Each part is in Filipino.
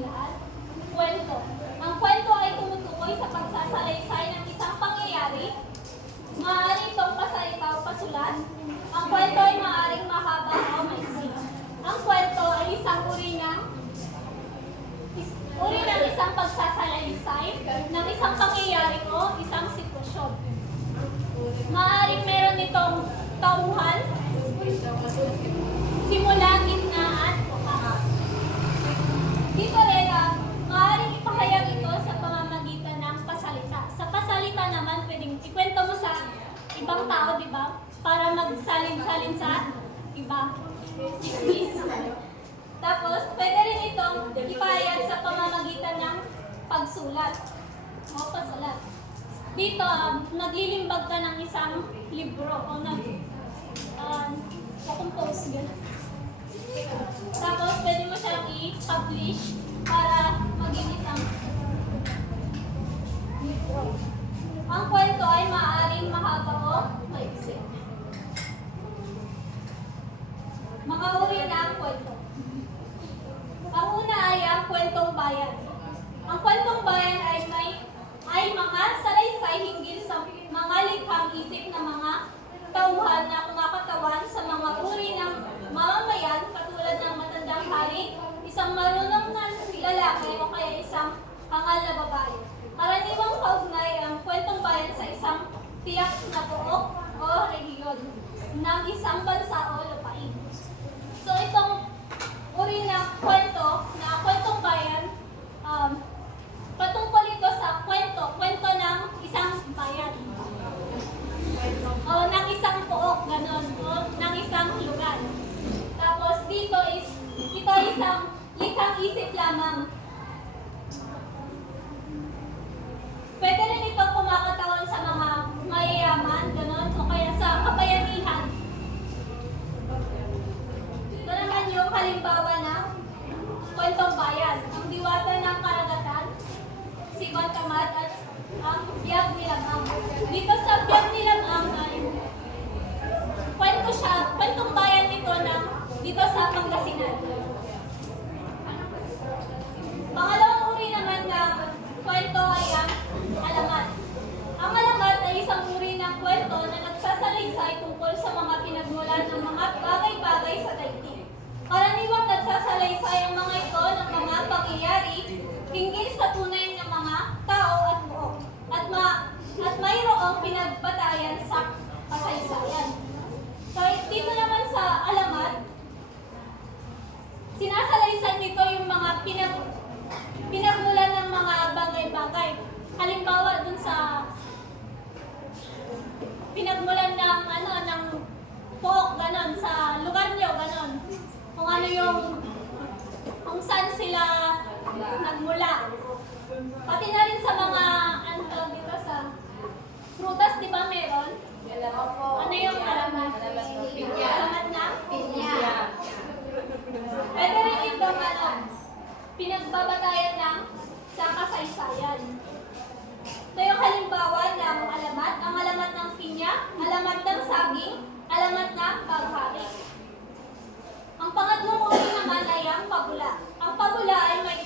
ating lahat. Kwento. Ang kwento ay tumutukoy sa pagsasalaysay ng isang pangyayari. Maaari itong pasalita o pasulat. Ang kwento ay maaaring mahaba o maiksi. Ang kwento ay isang uri ng isang pagsasalaysay ng isang pangyayari o isang sitwasyon. Maaaring meron itong tauhan, simula, gitna, at wakas. Dito rin, maaaring ipahayag ito sa pamamagitan ng pasalita. Sa pasalita naman, pwedeng ikwento mo sa ibang tao, di ba? Para magsalin-salin sa iba. Tapos, pwede rin itong ipahayag sa pamamagitan ng pagsulat o pasulat. Dito, naglilimbag ka ng isang libro o compose gano'n. Tapos, pwede mo siyang i-publish para maging isang libro. Ang kwento ay maaaring mahaba o maiksi. Mga uri ng kwento. Ang una ay ang kwentong bayan. Ang kwentong bayan ay mga salaysay hinggil sa mga likhang isip ng mga tauhan na kumakatawan sa mga uri ng mamamayan katulad ng matandang hari, isang marunong na lalaki o kaya isang hangal na babae. Karaniwang kaugnay ang kwentong bayan sa isang tiyak na pook o rehiyon ng isang bansa o lupain. So itong uri ng kwento na kwentong bayan, patungkol ito sa kwento ng isang bayan. O ng isang pook, ganon, o ng isang lugar. Tapos dito ito isang likhang isip lamang. Pwede rin ito kumakatawan sa mga mayayaman, ganon, o kaya sa kabayanihan. Ito naman yung halimbawa ng kwentong bayan. Ang diwata ng karagatan, si Bantamad at ang Biyag Nilamang. Dito sa Biyag Nilamang ay kwentong bayan nito dito sa Pangasinan. Pangalawang uri naman ng kwento ay ang alamat. Ang alamat ay isang uri ng kwento na nagsasalaysay tungkol sa mga pinagmulan ng mga bagay-bagay sa daigdig. Karaniwang nagsasalaysay ang mga ito ng mga pangyayari hinggil sa tunay ng mga tao at buo at mayroong pinagbatayan sa kasaysayan. So, dito naman sa alamat, sinasalaysay nito yung mga pinagmulan ng mga bagay-bagay. Halimbawa dun sa pinagmulan ng pook, ganon, sa lugar nyo, ganon. Kung saan sila nagmula. Pati na rin sa mga, dito sa prutas, di ba meron? Ano yung alamat? Alamat na? Pinya. Pwede rin ito, pinagbabatayan ng sa kasaysayan. Ito yung halimbawa ng alamat. Ang alamat ng pinya, alamat ng saging, alamat ng paghari. Ang pangatlong uri naman ay ang pabula. Ang pabula ay may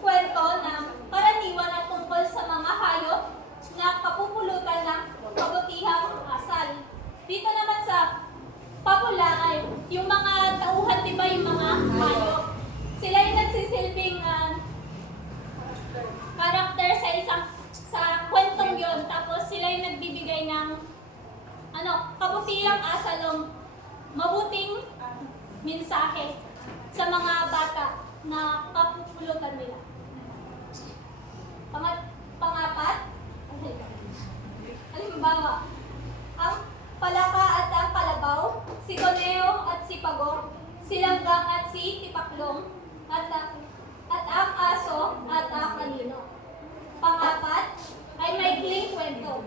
kwento ng karaniwan at tungkol sa mga hayop na kapupulutan ng kabutihang asal. Dito naman sa pabula ay yung mga tauhan, di ba, yung mga hayop. Sila yung nagsisilbing karakter sa kwentong yon. Tapos sila yung nagbibigay ng kabutihang asal o mabuting mensahe sa mga bata na kapupulutan nila. Pangapat, halimbawa, ang palaka at ang kalabaw, si Goneo at si Pagong, si Langgang at si Tipaklong, at ang aso at ang kanino. Pangapat ay maikling kwento.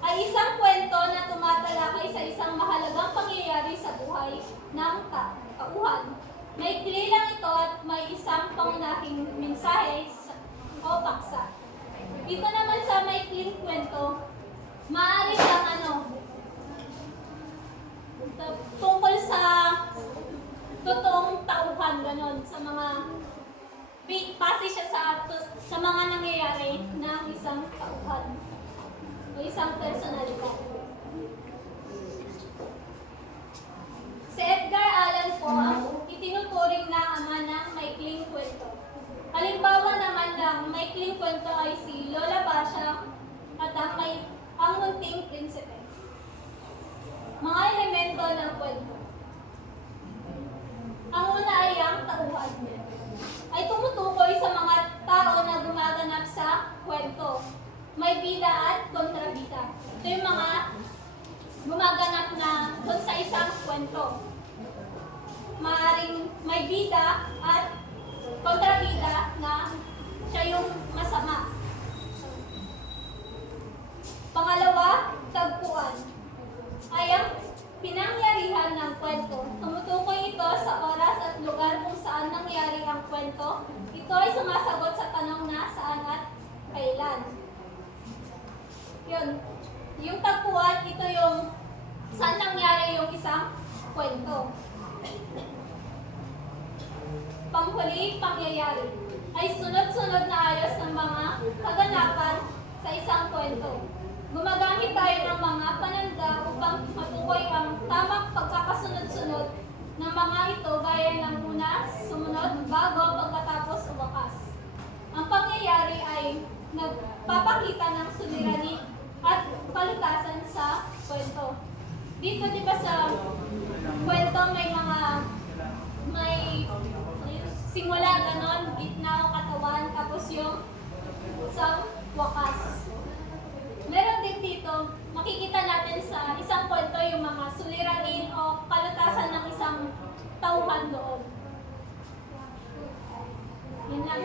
Ay isang kwento na tumatalakay sa isang mahalagang pangyayari sa buhay ng tauhan. Maikli lang ito at may isang pangunahing mensahe o paksa. Dito naman sa maikling kwento, maaari lang tungkol sa totoong tauhan, ganon, sa mga base siya sa mga nangyayari ng isang tauhan o isang personalidad. Si Edgar Allan Poe ang itinuturing na ama ng maikling kwento. Halimbawa naman ng maikling kwento ay si Lola Basha at ang munting prinsipe. Mga elemento ng kwento. Ang una ay ang tauhan. Ay tumutukoy sa mga tao na gumaganap sa kwento. May bida at kontrabida. Ito yung mga gumaganap na doon sa isang kwento. Maaring may bida at kontrabida na siya yung masama. Pangalawa, tagpuan. Ay ang pinangyarihan ng kwento. Tumutukoy ito sa oras at lugar kung saan nangyari ang kwento. Ito ay sumasagot sa tanong na saan at kailan. Yun. Yung tagpuan, ito yung saan nangyari yung isang kwento. Panghuli, pangyayari. Ay sunod-sunod na ayos ng mga kaganapan sa isang kwento. Gumagamit tayo ng mga pananda upang matukoy ang tamang pagkakasunod-sunod ng mga ito gaya ng una, sumunod, bago, pagkatapos o wakas. Ang pangyayari ay nagpapakita ng suliranin at kalutasan sa kwento. Dito di ba sa kwento may simula ganon, gitna o katawan, tapos yung sa wakas. Meron din dito, makikita natin sa isang kwento yung mga suliranin o kalutasan ng isang tauhan doon. Yun lang.